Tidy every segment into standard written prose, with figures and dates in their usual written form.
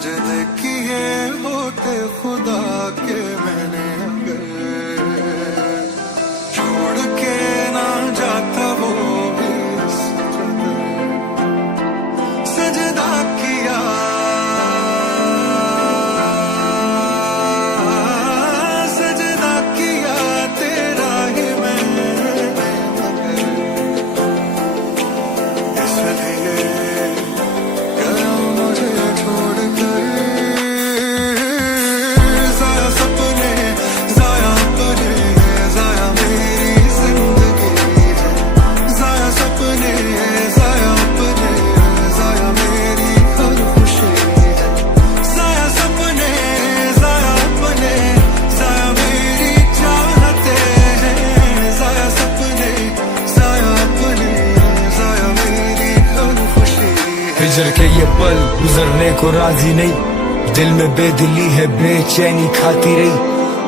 सजदे किए होते खुदा के मैंने अगर छोड़ के ना जाता वो भी इस कदर सजदा किया सजदा किया तेरा ही मैंने मगर इसलिए गया मुझे छोड़ कर जाया सपने जाया अपने जाया मेरी जिंदगी है जाया सपने जाया अपने जाया मेरी हर खुशी है जाया सपने जाया अपने जाया मेरी चाहते हैं जाया सपने जाया अपने जाया मेरी हर खुशी है हिजर के ये पल गुजरने को राजी नहीं, दिल में बेदिली है बेचैनी खाती रही।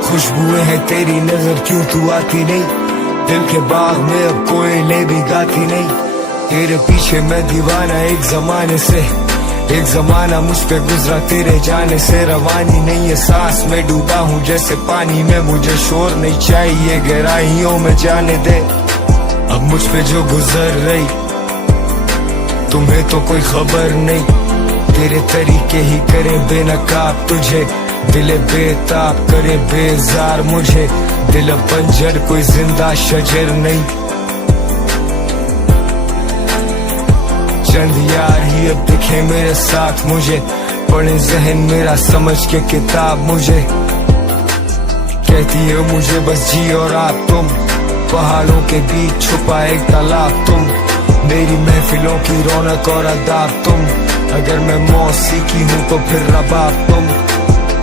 खुशबुएं हैं तेरी नजर क्यों तू आती नहीं, दिल के बाग में अब कोयले भी गाती नहीं। तेरे पीछे मैं दीवाना एक जमाने से, एक जमाना मुझ पे गुजरा तेरे जाने से। रवानी नहीं है सांस में डूबा हूँ जैसे पानी में, मुझे शोर नहीं चाहिए गहराइयों में जाने दे। अब मुझ पे जो गुजर रही तुम्हें तो कोई खबर नहीं, तेरे तरीके ही करे बेनकाब तुझे। दिल बेताब करे बेजार मुझे, दिल बंजर कोई जिंदा शजर नहीं। चंद यार ही अब दिखे मेरे साथ मुझे, पढ़े जहन मेरा समझ के किताब मुझे। कहती है मुझे बस जी और आप तुम, पहाड़ों के बीच छुपा एक तालाब तुम। मेरी महफिलों की रौनक और अदाब तुम, अगर मैं मौसीकी हूँ तो फिर रबाब तुम।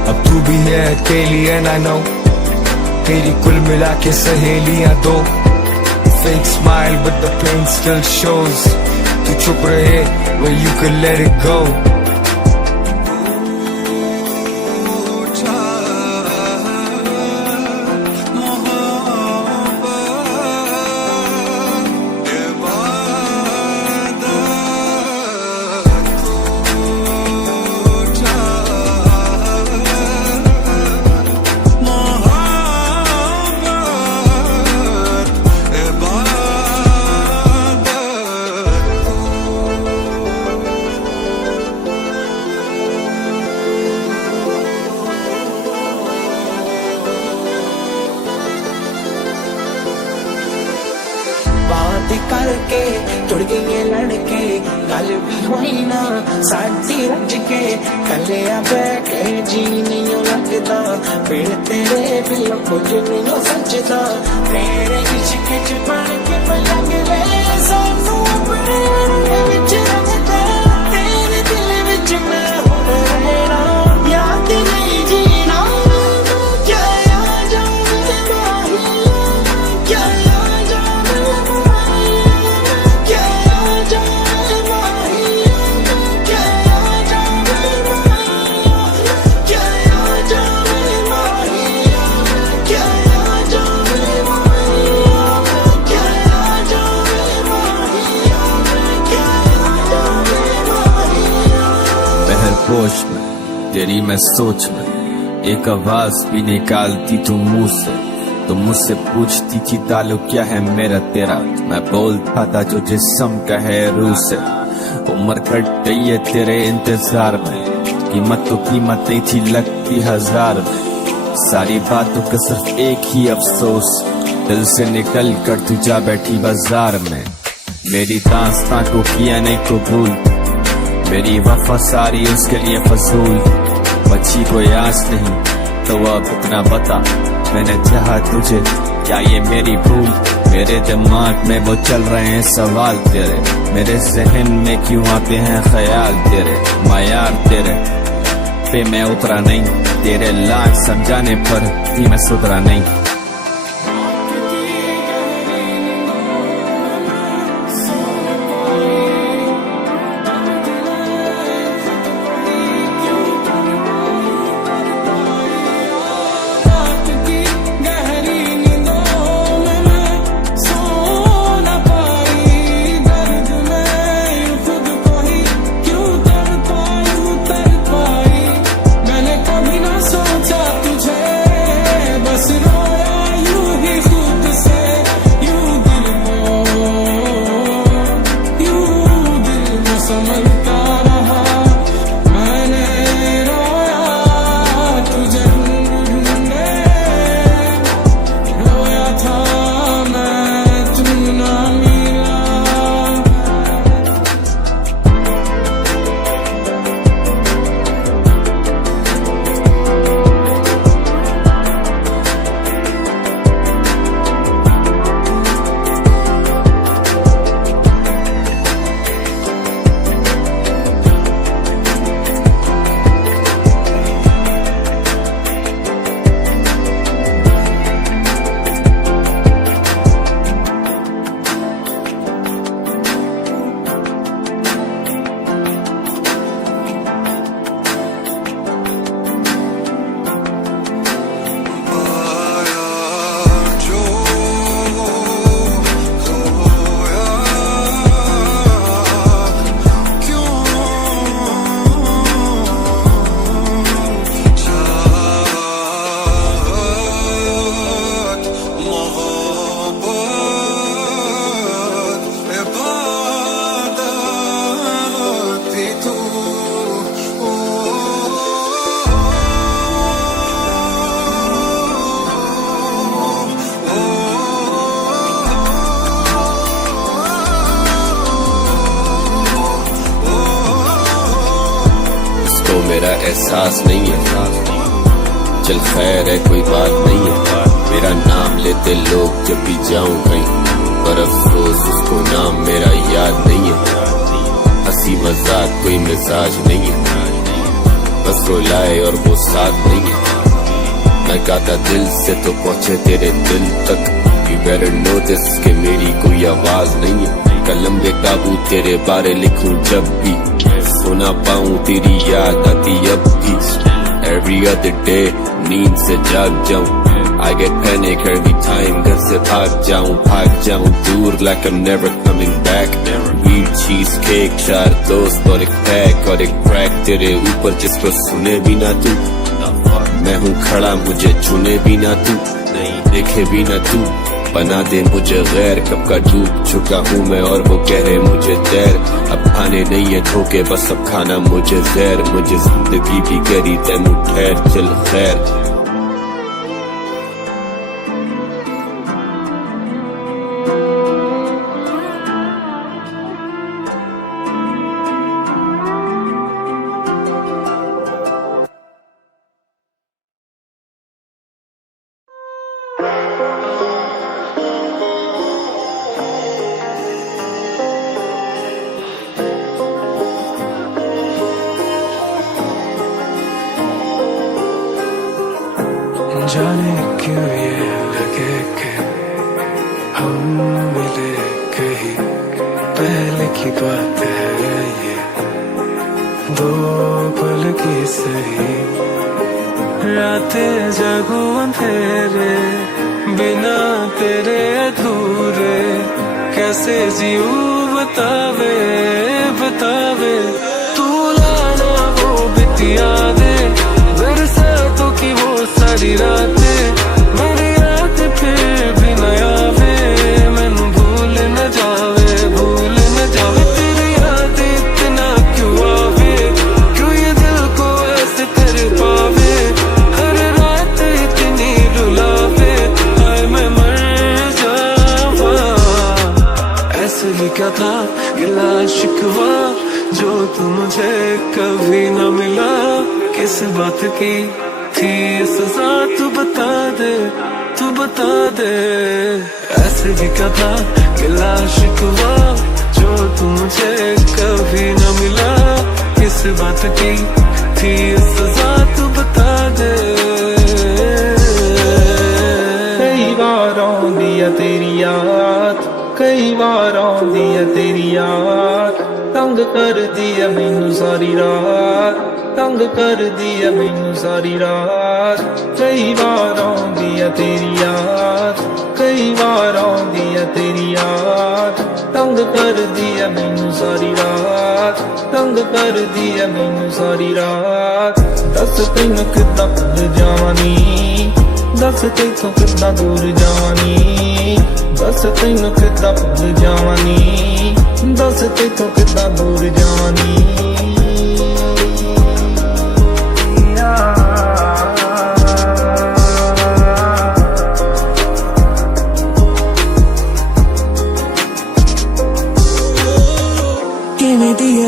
अब तू भी है अकेली एंड आई नो, तेरी कुल मिला के सहेलियां दो। Fake smile but the pain still shows, तू चुप रहे well you could let it go। बात करके तुड़ गए लड़के, गल भी हुई ना साडी रज के। कलिया बैठे जी नहीं लगता, फिर तेरे बिल कुछ नहीं सजदा। तेरे इश्क च बन के पलंग ले सानू अपने विच रखदा। तेरे दिल विच मैं हो रहना, याद नहीं जीना क्या याद क्या होश में तेरी मैं सोच में, एक आवाज भी निकालती तू मुंह से। तो मुझसे पूछती थी ताल्लुक क्या है मेरा तेरा, मैं बोलता था जो जिस्म का है रूह से। उम्र कट गई है तेरे इंतजार में, कीमत तो कीमत नहीं थी लगती हजार में। सारी बातों का सिर्फ एक ही अफसोस, दिल से निकल कर तू जा बैठी बाजार में। मेरी दास्तां को किया नहीं कबूल, मेरी वफा सारी उसके लिए फजूल। बच्ची को आस नहीं तो अब इतना बता, मैंने चाहा तुझे क्या ये मेरी भूल। मेरे दिमाग में वो चल रहे हैं सवाल तेरे, मेरे जहन में क्यों आते हैं ख्याल तेरे। मायार तेरे पे मैं उतरा नहीं, तेरे लाख समझाने पर भी मैं सुधरा नहीं। मेरा एहसास नहीं है। चल खैर है कोई बात नहीं है, मेरा नाम लेते लोग जब भी जाऊं कहीं, पर अफसोस उसको नाम मेरा याद नहीं है। हंसी मजाक कोई मिजाज नहीं है, बस रुलाए और वो साथ नहीं है। मैं गाता दिल से तो पहुंचे तेरे दिल तक, You better know this कि मेरी कोई आवाज नहीं है। कलम बेकाबू तेरे बारे लिखूं जब भी, सुना पाऊं तेरी याद आती अब भी। Every other day नींद से जाग जाऊं, I get panic every time घर से भाग जाऊं दूर like I'm never coming back। Weed cheese cake, 4 दोस्त और एक पैक और एक crack तेरे ऊपर जिसको सुने भी ना तू। मैं हूँ खड़ा मुझे छूने भी ना तू, देखे भी ना तू, बना दे मुझे गैर। कब का डूब चुका हूँ मैं और वो कह रहे मुझे तैर। अब खाने नहीं है धोखे बस अब खाना मुझे जहर। मुझे जिंदगी भी करी तेनू ठहर चल खैर। जाने क्यों ये लगे कि हम मिले कहीं पहले की बात है ये, 2 पल की सही। रातें जागूं अंधेरे बिना तेरे अधूरे, कैसे जीऊं बतावे तू लाना वो बितिया दे बरसातों की वो सारी रातें। मेरी रात फिर भी न आवे, मैनू भूल न जावे तेरी याद इतना क्यों आवे, क्यों ये दिल को ऐसे कर पावे, हर रात इतनी रुलावे, हाय मैं मर जावा। ऐसे भी क्या था गिला शिकवा जो तू मुझे कभी न मिला, किस बात की थी सजा तू बता दे। ऐसे भी क्या था गिला शिकवा जो तू मुझे कभी न मिला, किस बात की थी सजा तू बता दे। कई बार आउंदी है तेरी याद, कई बार आउंदी है तेरी याद, तंग कर दी है मैनू सारी रात, तंग कर दी है मैनू सारी रात। कई बार आउंदी है तेरी याद, कई बार आउंदी है तेरी याद, तंग कर दी है मैनू सारी रात, तंग कर दी है मैनू सारी रात। दस तैनू किद्दां भुल जावां नी, दस तैथों किद्दां दूर जावां नी, दस तैनू किद्दां भुल जावां नी, दस तैथों किद्दां दूर जावां नी।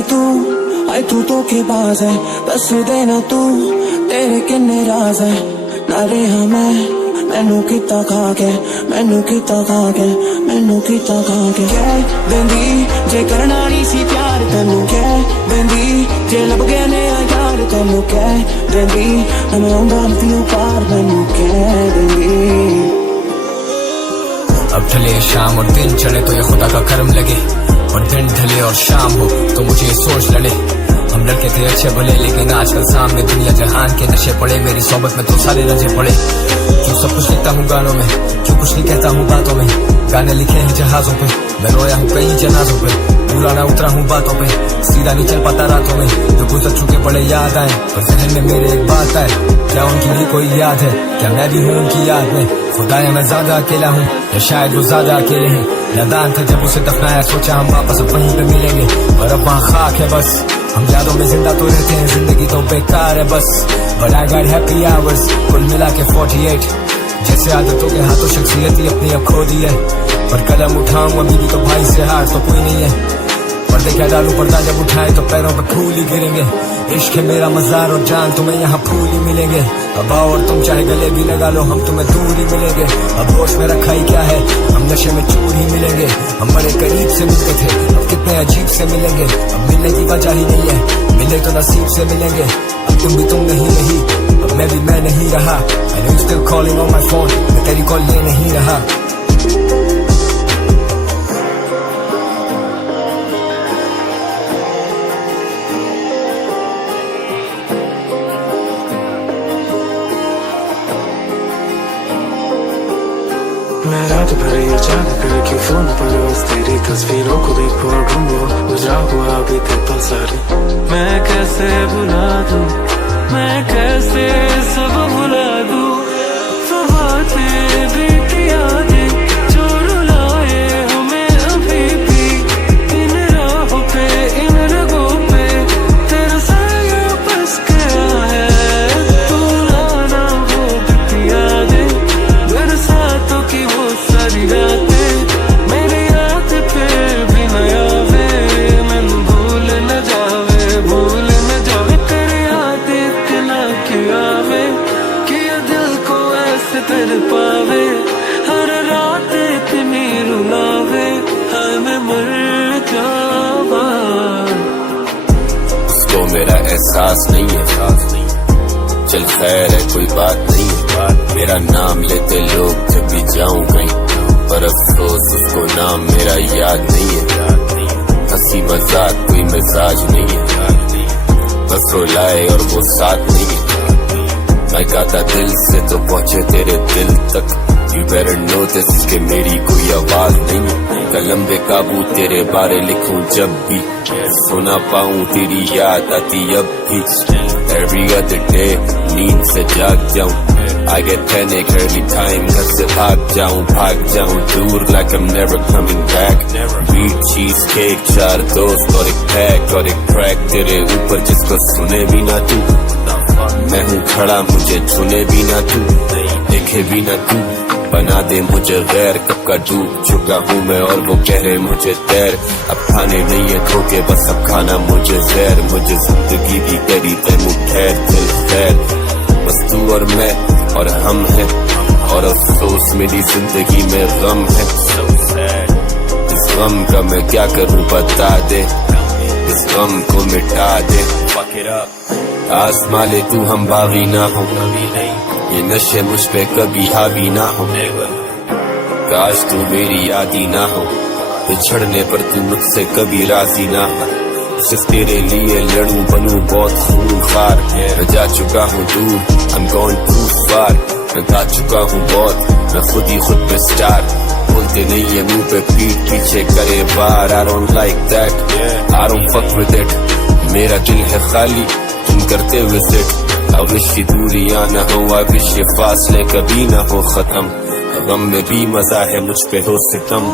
तू आए तू तो के बाज है, बस देना तू तेरे किन्ने राज है। ना रेहा मैनू किता खा के, मैनू किता खा के, मैनू किता खा के। कह देंदी जे करना नहीं सी प्यार तेनू, कह देंदी जे लब गया नया यार तेनू, कह देंदी मैं आऊंगा नदियों पार, मैनू कह देंदी। अब ढले शाम और दिन चढ़े तो ये खुदा का करम लगे, और दिन ढले और शाम हो तो मुझे ये सोच लड़े। हम लड़के थे अच्छे भले लेकिन आजकल सामने दुनिया जहान के नशे पड़े, मेरी सोबत में तो सारे रजे पड़े। क्यों सब कुछ लिखता हूँ गानों में, क्यों कुछ नहीं कहता हूँ बातों में, गाने लिखे हैं जहाजों पे, मैं रोया हूँ कई जनाजों पे, पूरा ना उतरा हूँ बातों पे, सीधा नहीं चल पाता रातों में। जो गुजर चुके बड़े याद आए पर जहन में मेरे एक बात आए, क्या उनकी भी कोई याद है, क्या मैं भी हूँ उनकी याद में। खुदाया मैं ज्यादा अकेला हूँ या शायद वो ज्यादा अकेले हैं। नादान था जब उसे दफनाया, सोचा हम वापस अब वहीं पे मिलेंगे, पर अब वहाँ खाक है बस। हम यादों में जिंदा तो रहते हैं, जिंदगी तो बेकार है बस। But I got happy hours कुल मिला के 48, जैसे आदतों के हाथों शख्सियत ही अपनी अब खो दी है। पर कदम उठाऊं अभी भी तो भाई से हार तो कोई नहीं है, पर पर्दे क्या डालूं, पर्दा जब उठाए तो पैरों पे फूल ही गिरेंगे। इश्क है मेरा मजार और जान तुम्हें यहाँ फूल ही मिलेंगे। अब आओ और तुम चाहे गले भी लगा लो, हम तुम्हें दूर ही मिलेंगे। अब होश में रखा ही क्या है, हम नशे में चूर ही मिलेंगे। हम बड़े करीब से मिलते थे, अब कितने अजीब से मिलेंगे। अब मिलने की वजह ही नहीं है, मिले तो नसीब से मिलेंगे। अब तुम भी तुम नहीं रही, अब मैं भी मैं नहीं रहा। I know you still calling on my phone, मैं तेरी कॉल ले नहीं रहा। मैं रात भर ये जाग कर क्यों फोन पर बस तेरी तस्वीरों को देखो और ढूंढो, गुजरा हुआ भी थे पल सारे। मैं कैसे भुला दूं, मैं कैसे सब भुला दूं। सुबह बीती यादें जो रुलाए हमें अभी भी। इन राहों पे इन रगों पे तेरा साया बस गया है। तू लाना वो बीती यादें, बरसातों की वो सारी रातें मेरी याद पे भी नया वे। मैनू भूल न जावे, भूल न जावे तेरी याद इतना किया वे कि ये दिल को ऐसे तेरे पावे। हर रात इतनी रुलावे, हाय मैं मर जावा। उसको मेरा एहसास नहीं है, चल खैर है कोई बात नहीं। मेरा नाम लेते लोग जब भी जाऊं कहीं, पर अफसोस उसको नाम मेरा याद नहीं है। हंसी मजाक कोई मिजाज नहीं है, बस रुलाए और वो साथ नहीं है। मैं गाता दिल से तो पहुंचे तेरे दिल तक। You better know this कि मेरी कोई आवाज नहीं है। कलम पे काबू तेरे बारे लिखूं जब भी, सुना पाऊं तेरी याद आती अब भी। Every other day नींद से जाग जाऊं, I get panic every time घर से भाग जाऊं दूर like I'm never coming back। Weed, cheese cake, 4 दोस्त और एक पैक और एक crack तेरे ऊपर जिसको सुने भी ना तू। मैं हूँ खड़ा मुझे छूने भी ना तू, देखे भी ना तू। बना दे मुझे गैर, कब का डूब चुका हूँ मैं और वो कह रहे मुझे तैर। अब खाने नहीं है धोखे, बस अब खाना मुझे जहर। मुझे जिंदगी भी करी तैमू ठहर दिल खैर। बस तू और मैं और हम हैं, और अफसोस मेरी जिंदगी में गम है। इस गम का मैं क्या करूँ बता दे, इस गम को मिटा दे। आसमां ले तू हम बागी ना हो, ये नशे मुझ पे कभी हावी ना हो। काश तू मेरी यादी ना हो, बिछड़ने पर तू मुझसे कभी राजी ना हो। सिर्फ तेरे लिए लड़ूं बनूं बहुत खूंखार। मैं जा चुका हूँ दूर, I'm gone too far। मैं गा चुका हूँ बहुत, मैं खुद ही खुद पे स्टार। बोलते नहीं है मुंह पे पीठ पीछे करे बार। I don't like that, I don't fuck with it। मेरा दिल है खाली तुम करते हुए सेट। I wish ये दूरियां ना हो, I wish ये फासले कभी ना हो खत्म। गम में भी मजा है मुझ पे हो सितम।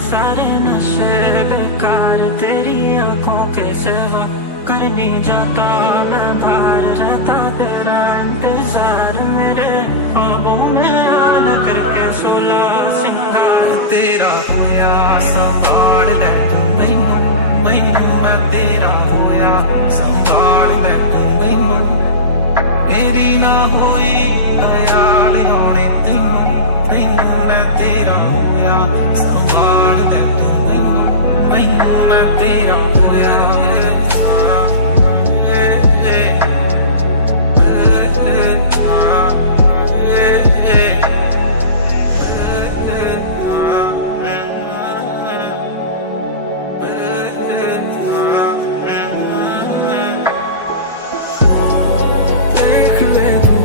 सारे नशे बेकार, तेरी आंखों के सिवा कर नहीं जाता मैं बाहर, रहता तेरा इंतजार मेरे ख्वाबों में आन करके 16 सिंगार। तेरा होया संभाल ले तू मैनू, मैनू मैं तेरा होया संभाल ले तू मैनू, मेरी ना होई दयाल होने तैनू, मैनू मैं तेरा होया संभाल ले तू मैनू, मैनू मैं तेरा होया। देख ले तू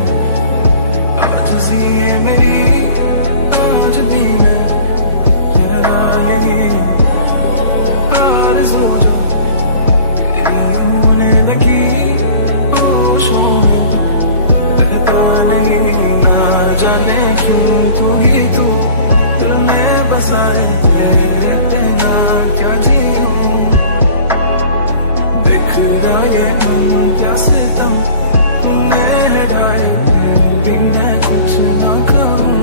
आज जिए मेरी, आज भी मैं तेरा यही आरज़ू जो तेरी होने लगी होशों में, रहता नहीं ना जाने क्यों तू ही तू दिल में बसाए तेरे बिना क्या जीऊं, देख रहा ये मन क्या सितम तूने हटाए, भी मैं कुछ ना कहूँ।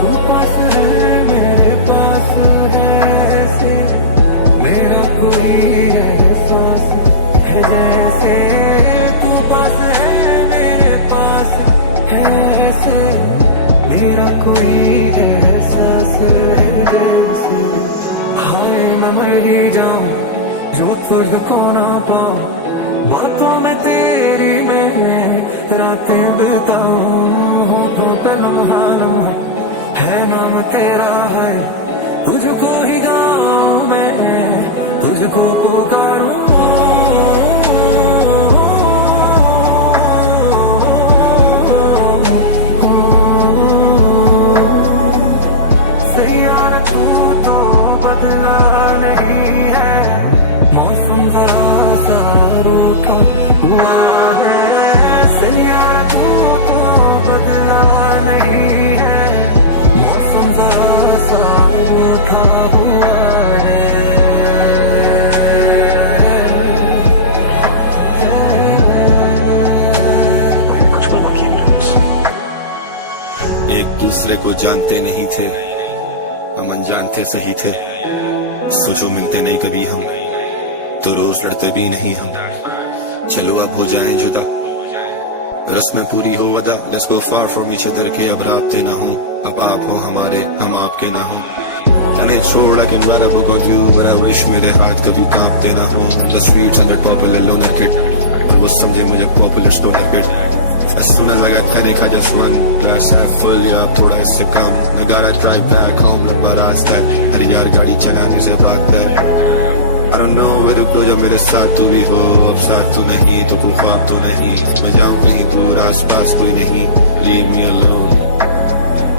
तू पास है मेरे पास है ऐसे, मेरा कोई एहसास है जैसे, तू पास है मेरे पास है ऐसे, मेरा कोई एहसास है जैसे, हाय मैं मर ही जाऊं जो तुझको ना पाऊं, बातों में तेरी मैं रातें बिताऊं, होठों पे लम्हा लम्हा है नाम तेरा है, तुझको ही गाऊं मैं तुझको पुकारूं, सैयारा तू तो बदला नहीं है, मौसम जरा सा रूठा हुआ है, सैयारा तू तो बदला नहीं है, मौसम जरा सा रूठा हुआ है। एक दूसरे को जानते नहीं थे, हम अनजान थे सही थे, सोचो मिलते नहीं कभी हम तो रोज लड़ते भी नहीं हम, चलो अब हो जाएं जुदा रस्में पूरी हो वदा, let's go far from each other के अब राब्ते ना हो, अब आप हो हमारे हम आपके ना हो, जाने छोड़ I can write a book on you but I wish मेरे हाथ कभी कांपते ना हो, the streets under popular loner kid, और वो समझे मुझे popular stoner kid, as soon as I got panic I just run, glass half full या अब थोड़ा इससे कम, I gotta drive back home लगभग रास्ता है, हरी यार गाड़ी चलाने से भागता है, I don't know where to go जब मेरे साथ तू भी हो, अब साथ तू नहीं तो कोई ख्वाब तो नहीं, मैं जाऊँ कहीं दूर आस पास कोई नहीं, leave me alone,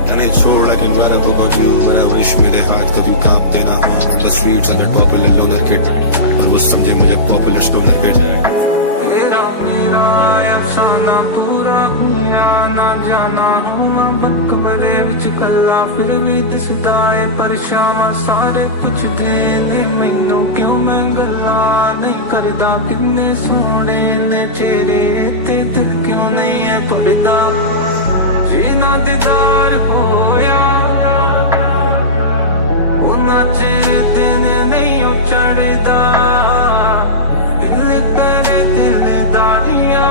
जाने छोड़ I can write a book on you but I wish मेरे हाथ कभी कांपते ना हो, the streets under popular loner kid, और वो समझे मुझे popular stoner kid, तेरा मेरा अफसाना पूरा हुआ ना जाना हूँ मैं बंद कमरे विच कला, फिर भी दिसदा है परेशान सारे कुछ देने मैनू, क्यों मैं गल्ला नहीं करदा, किन्ने सोने ने चेहरे ते दिल क्यों नहीं है पड़दा, जीना दीदार होया उन्ना चेहरे दिन नहीं चढ़दा, दिल करे दिल दानिया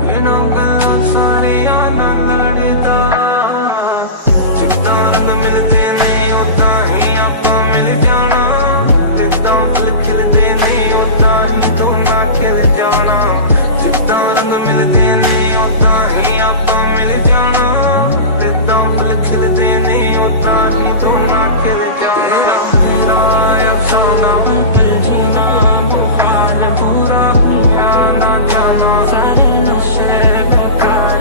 बिना गल्लां सारिया ना लड़दा, जिद्दां रंग मिलदे नहीं उदां ही आपां मिल जाना, जिद्दां फुल खिलदे नहीं उदां ही धोना खिल जाना, जिद्दां रंग मिलदे नहीं उदां ही आपां मिल जाना, जिद्दां फुल खिलदे नहीं उदां ही धोना खिल जाना, मेरा अफसाना पर जीना मुहाल पूरा हुआ ना जाना, सारे नशे बेकार।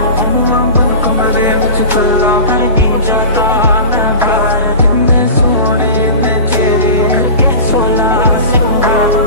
कला नहीं जाता मैं भारत में सोने में तेरे 16 सिंगार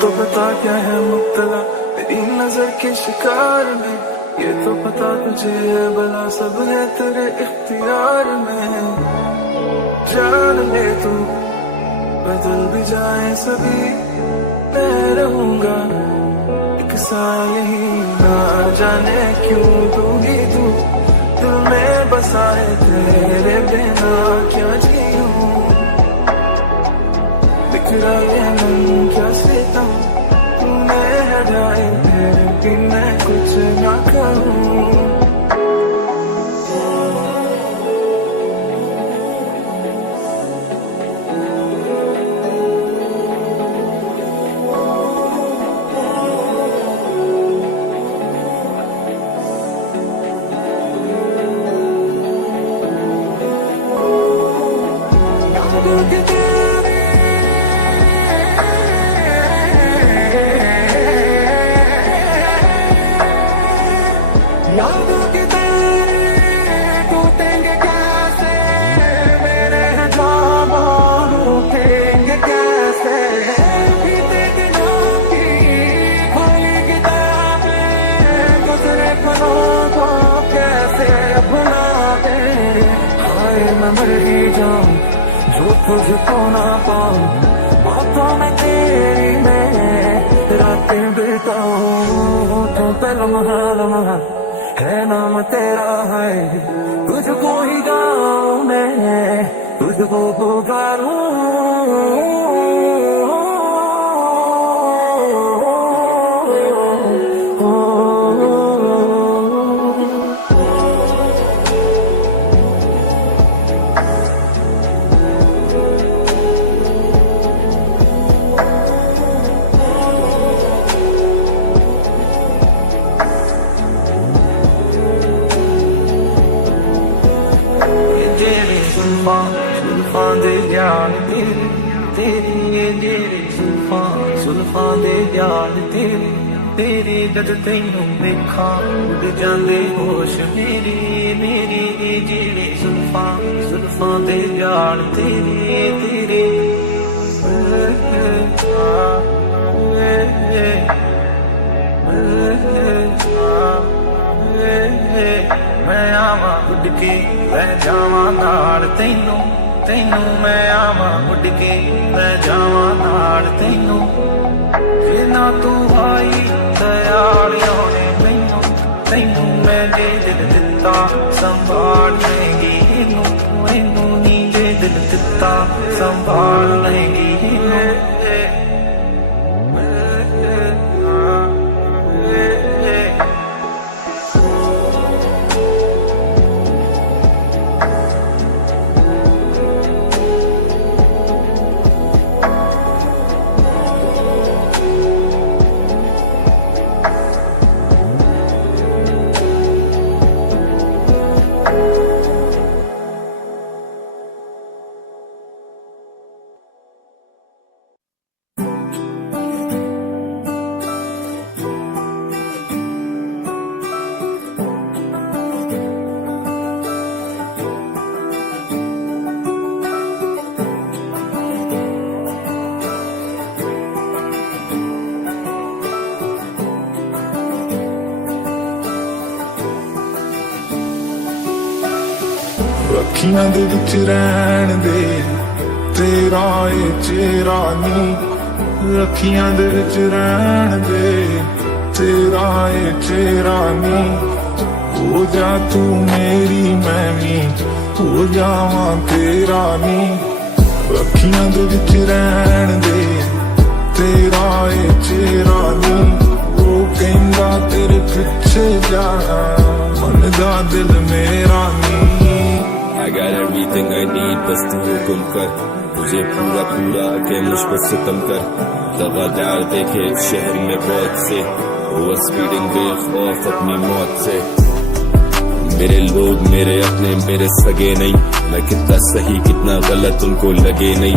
तो पता क्या है मुब्तला तेरी नजर के शिकार में, ये तो पता तुझे है भला सब है तेरे इख्तियार में। जान ले तू बदल भी जाए सभी, मैं रहूंगा एक साल ही, ना जाने क्यों दूंगी तू दिल में बसाए तेरे बिना क्या जीऊं। बिखरा ये मन क्या सितम तूने हटाए मेरे बिना कुछ ना कहूँ। यादों के तारे टूटेंगे कैसे, मेरे ख्वाब उठेंगे कैसे, बीते दिनों की खाली किताबें गुजरे पलों को कैसे भुला दे। हाय मैं मर ही जाऊं जो तुझको ना पाऊं, बातों में तेरी मैं रातें बिताऊं। तो लम्हा है नाम तेरा है, तुझको ही गाऊं मैं, तुझको पुकारूं। सुल्फान दे जान तेरी तेरी ये जेरी सुल्फान दे जान तेरी तेरी जद तैनू देखा उड़ जांदे होश मेरी मेरी ये जेरी सुल्फान दे जान तेरी तेरी। मैं आवा उड़ के मैं जावा नाल तैनू तैनू, मैं आवा उड़ के मैं जावा नाल तैनू। जे ना तू आई दयाल होने तैनू तैनू, मैं जे दिल दिता संभाल लेंगी इनू इनू, नी जे दिल दिता संभाल लेंगी इनू। ਅੱਖੀਆਂ ਦੇ ਵਿੱਚ ਰਹਿਣ ਦੇ ਤੇਰਾ ਏ ਚਿਹਰਾ ਨੀ, ਅੱਖੀਆਂ ਦੇ ਵਿੱਚ ਰਹਿਣ ਦੇ ਤੇਰਾ ਏ ਚਿਹਰਾ ਨੀ। ਹੋ ਜਾ ਤੂੰ ਮੇਰੀ ਮੈਂ ਵੀ ਹੋ ਜਾਵਾਂ ਤੇਰਾ ਨੀ, ਅੱਖੀਆਂ ਦੇ ਵਿੱਚ ਰਹਿਣ ਦੇ ਤੇਰਾ ਏ ਚਿਹਰਾ ਨੀ। ਉਹ ਕਹਿੰਦਾ ਤੇਰੇ ਪਿੱਛੇ ਜਾਣਾ ਮੰਨਦਾ ਦਿਲ ਮੇਰਾ ਨੀ। I got everything I need, बस तू हुक्म कर, तुझे पूरा पूरा के मुझ पर सितम कर। दगादार देखे शहर में बहुत से, ओवर स्पीडिंग बेखौफ अपनी मौत से। मेरे लोग मेरे अपने मेरे सगे नहीं, मैं कितना सही कितना गलत उनको लगे नहीं।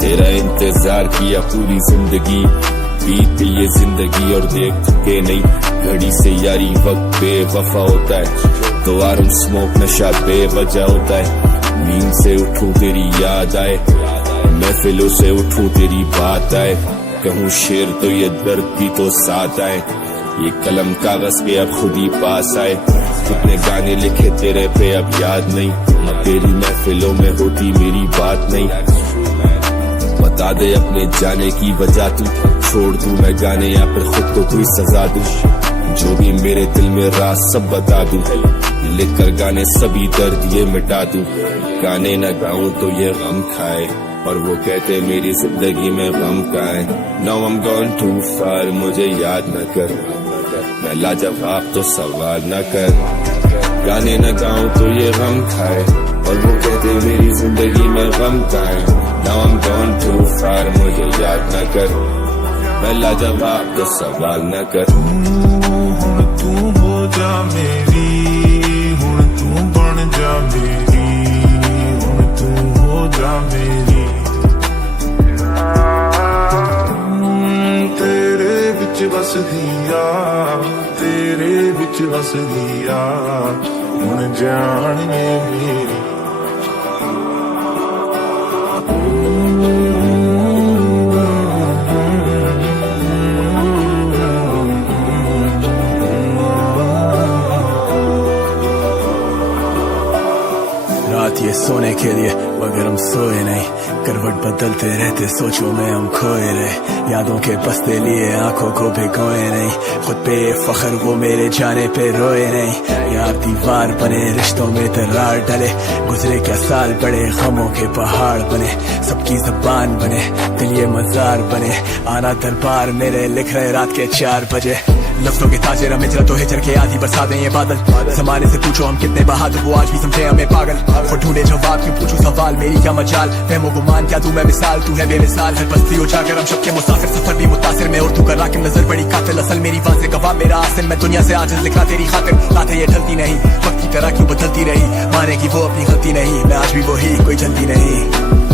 तेरा इंतजार किया पूरी जिंदगी, बीत ये जिंदगी और देख थके नहीं। घड़ी से यारी वक्त बेवफा होता है, तो आरम स्मोक नशा बेवजह होता है। नींद से उठूं तेरी याद आए, महफिलों से उठूं तेरी बात आए। कहूँ शेर तो ये दर्द भी तो साथ आए, ये कलम कागज पे अब खुद ही पास आए। कितने गाने लिखे तेरे पे अब याद नहीं, तेरी महफिलों में होती मेरी बात नहीं। बता दे अपने जाने की वजह तू, छोड़ दूं मैं गाने या फिर खुद को कोई सजा दूं। जो भी मेरे दिल में राज सब बता दूं, लिख कर गाने सभी दर्द ये मिटा दूं। गाने न गाऊं तो ये गम खाए, और वो कहते मेरी जिंदगी में गम का है। Now I'm gone too far, मुझे याद न कर, मैं लाजवाब तो सवाल न कर। गाने न गाऊं तो ये गम खाए, और वो कहते मेरी जिंदगी में गम का है। Now I'm gone too far, मुझे याद न कर, मैं लाजवाब तो सवाल न कर। हुण तू हो जा मेरी, हुण तू बन जा मेरी, हुण तू हो जा मेरी। तेरे विच वसदिया, तेरे विच वसदिया, हुण जान मेरी। रात ये सोने के लिए मगर हम सोए नहीं, करवट बदलते रहते सोचो में हम खोए रहे। यादों के बसते लिए आंखों को भिगोए नहीं, खुद पे फख्र वो मेरे जाने पे रोए नहीं। यार दीवार बने रिश्तों में दरार डले, गुजरे क्या साल बड़े गमों के पहाड़ बने। सबकी जबान बने दिल ये मजार बने, आना दरबार मेरे लिख रहे रात के 4 बजे। लफ्जों के ताजे रमिजरा तो हिजर के आधी बरसा दें ये बादल। जमाने से पूछो हम कितने बहादुर, वो आज भी समझे हमें पागल। और ढूंढे जवाब क्यों पूछूं सवाल, मेरी क्या मजाल। फहमो गुमान क्या तू मैं मिसाल, तू है बेमिसाल। हर बस्ती हो जाकर हम सबके मुसाफिर, सफर भी मुतासिर में और तू कर राकिब नजर बड़ी कातिल। असल मेरी वाज़ गवाह मेरा आसिल, मैं दुनिया से आजिज़ लिखा तेरी खातिर। बातें ये ढलती नहीं, वक्त की तरह क्यों बदलती रही, मानेगी वो अपनी गलती नहीं। मैं आज भी वही, कोई जल्दी नहीं।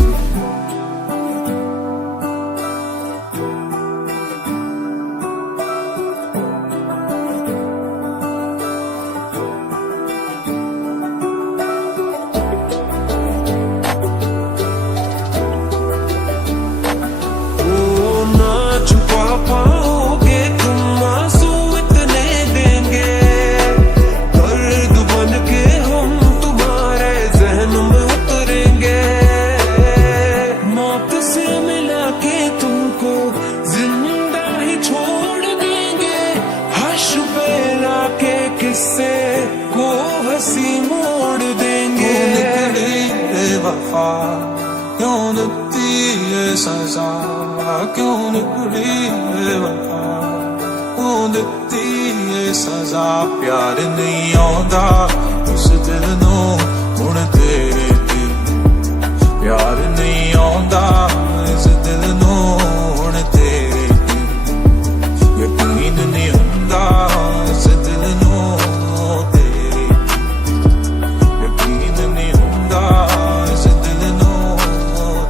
को हंसी मोड़ देंगे। वफा क्यों देती है सजा, क्यों निकली है वफा क्यों देती है सजा। प्यार नहीं आंदा उस दिल नू हुण तेरे ते, प्यार नहीं आंदा इस दिल नू हुण तेरे ते। यकीन नहीं हुंदा इस दिल नू तेरे, यकीन नहीं हुंदा इस दिल नू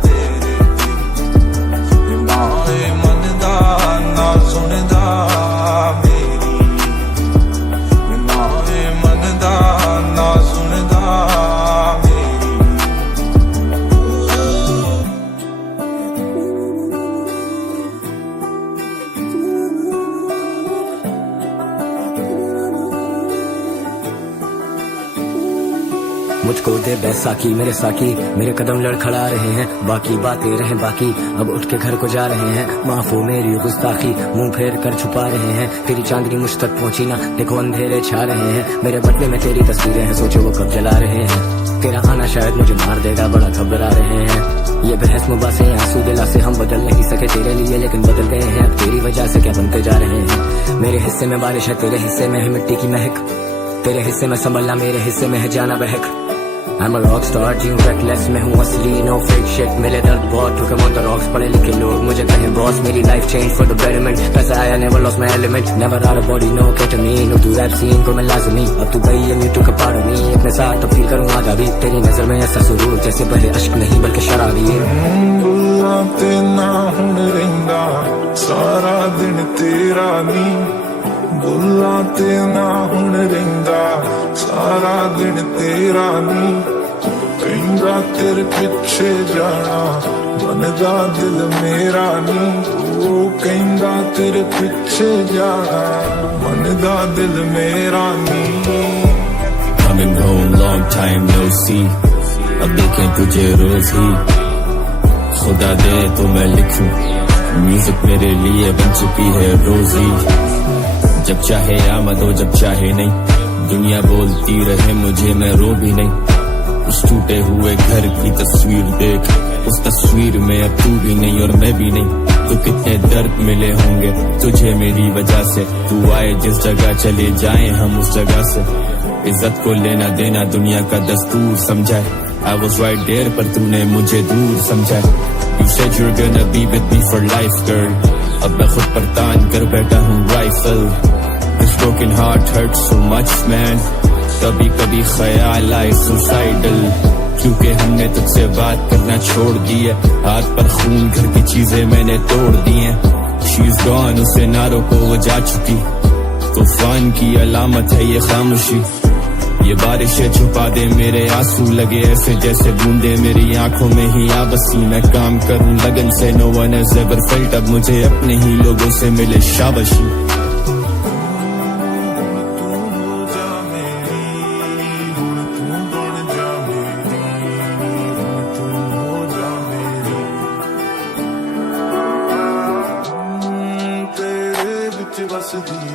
तेरे ते। ना ए मनदा ना सुनदा मेरी, ना ए मनदा ना सुनदा मेरी। मुझको दे बैसाखी मेरे साकी, मेरे कदम लड़खड़ा रहे हैं, बाकी बातें रहे बाकी। अब उठ के घर को जा रहे हैं, माफ हो मेरी गुस्ताखी, मुंह फेर कर छुपा रहे हैं। तेरी चांदनी मुझ तक पहुंची ना, देखो अंधेरे छा रहे हैं। मेरे बदले में तेरी तस्वीरें हैं, सोचो वो कब जला रहे हैं। तेरा आना शायद मुझे मार देगा, बड़ा घबरा रहे हैं। ये बहस मुबासे आंसू दिला से हम बदल नहीं सके तेरे लिए, लेकिन बदल गए हैं अब तेरी वजह से। क्या बनते जा रहे हैं। मेरे हिस्से में बारिश है, तेरे हिस्से में है मिट्टी की महक। तेरे हिस्से में संभलना, मेरे हिस्से में है जाना बहक। I'm a rockstar, जीऊं reckless में हूँ असली, no fake shit। मिले दर्द बहुत ठुके ऑन द रॉक्स, पढ़े लिखे लोग मुझे कहें lost, मेरी life changed for the betterment. पैसा आया, never lost my element. Never out of body, no ketamine. अब तू rap scene को मैं लाज़मी, अब तू गई है, you took a part of me. अपने साथ अब feel करूँ आजा भी, तेरी नजर में ऐसा सुरूर जैसे पहले अश्क नहीं बल्कि शराबी है. बुला ते ना हुण रहिंदा सारा दिन तेरा नी बुला ते ना हुण रहिंदा सारा दिन तेरा नी कहंदा तेरे पिछे जाना मनदा दिल मेरा नी ओ कहंदा तेरे पिछे जाना मनदा दिल मेरा नी. Coming home, long time no see. अब देखें तुझे रोज ही, खुदा दे तो मैं लिखूं. म्यूजिक मेरे लिए बन चुकी है रोजी. जब चाहे आमद हो, जब चाहे नहीं. दुनिया बोलती रहे मुझे, मैं रो भी नहीं. उस टूटे हुए घर की तस्वीर देख, उस तस्वीर में अब तू भी नहीं और मैं भी नहीं. तो कितने दर्द मिले होंगे तुझे मेरी वजह से. तू आए जिस जगह, चले जाएं हम उस जगह से. इज्जत को लेना देना दुनिया का दस्तूर समझाए. I was right there पर तूने मुझे दूर समझा. You said you're gonna be with me for life, girl. अब मैं खुद पर तान कर बैठा हूँ rifle. This broken heart hurts so much, man. कभी कभी ख्याल आए suicidal. क्योंकि हमने तुझसे बात करना छोड़ दी है. हाथ पर खून, घर की चीजें मैंने तोड़ दी हैं. She's gone, उसे ना रोको वो जा चुकी. तूफान की अलामत है ये खामोशी. ये बारिशें छुपा दे मेरे आंसू, लगे ऐसे जैसे बूंदे मेरी आंखों में ही आ बसी. मैं काम करूं लगन से, no one has ever felt. अब मुझे अपने ही लोगों से मिले शाबाशी. तेरे विच वसदी